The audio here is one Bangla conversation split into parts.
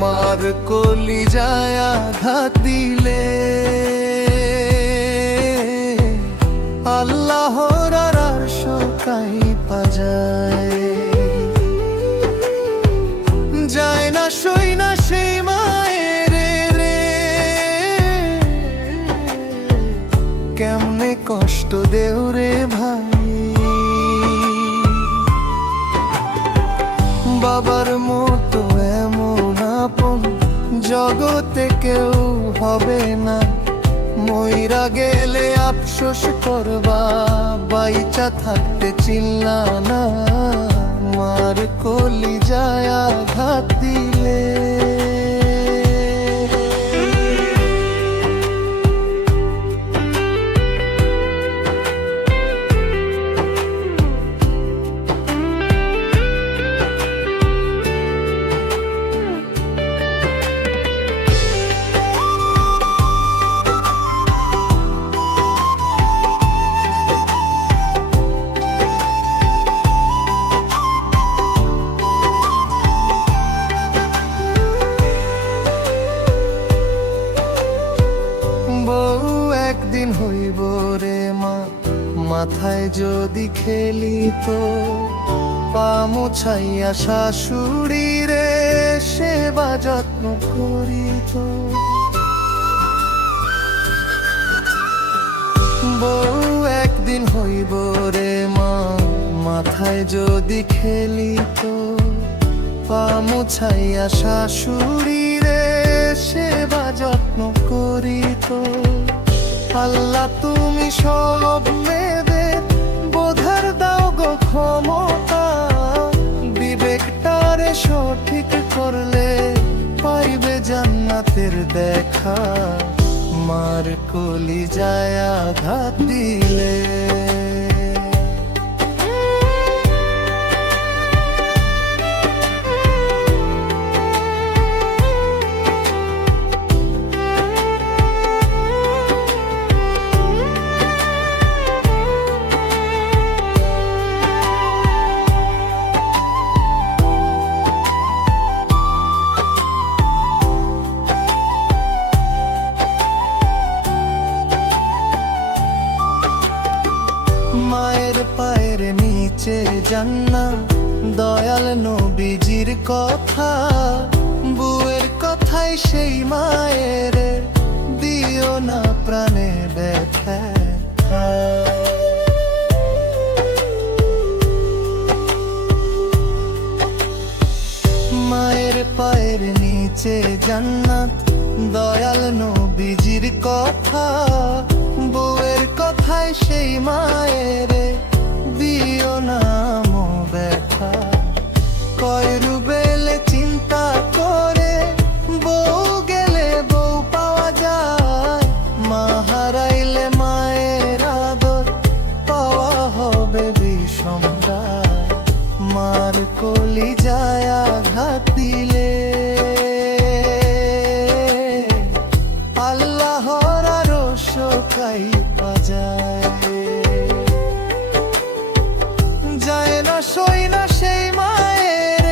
মার কলিজায় আঘাত দিলে আল্লাহর আরশ কাঁইপা যায়। যায় না সই না সেই মায়ের রে, কেমনে কষ্ট দেও রে ভাই। বাবার মতো এমন আপন জগতে কেউ হবে না। মইরা গেলে আফসোস করবা, বাইচা থাকতে চিল্লা না। মার কলিজায় আঘাত দিলে একদিন হইব রে মা, মাথায় যদি খেলি তো পা মুছাইয়া শাশুড়ি রে সেবা যত্ন করি তো। বউ একদিন হইব রে মা, মাথায় যদি খেলি তো পা মুছাইয়া শাশুড়ি রে সেবা যত্ন করি তো। আল্লাহ তুমি সব মেয়েদের বোধার দাও গো ক্ষমতা, বিবেকটারে সঠিক করলে পাইবে জান্নাতের দেখা। মার কলিজায় আঘাত দিলে মায়ের পায়ের নিচে জান্নাত, দয়াল নবীজির কথা। বুয়ের কথাই সেই মায়ের দিও না প্রাণে ব্যথা। মায়ের পায়ের নিচে জান্নাত, দয়াল নবীজির কথা। বউয়ের কথায় সেই মায়ের দিও নাম ব্যথা। কয় রুবেলে চিন্তা করে বউ গেলে বউ পাওয়া যায়। মা হারাইলে মায়ের আদর পাওয়া হবে বিষমদায়। মার কলিজায় আঘাত দিলে আল্লাহর আরশ কাঁইপা যায়। যায় না সই না সেই মায়ের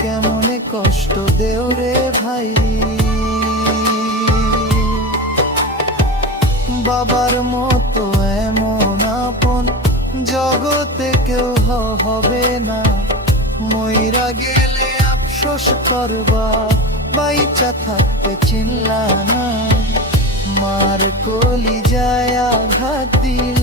কেমনে কষ্ট দেও রে ভাই। বাবার মতো এমন আপন জগতে কেউ হবে না। মইরা গেলে আফসোস করবা, বাইচা থাকতে চিল্লা না। মার কলিজায় আঘাত দিলে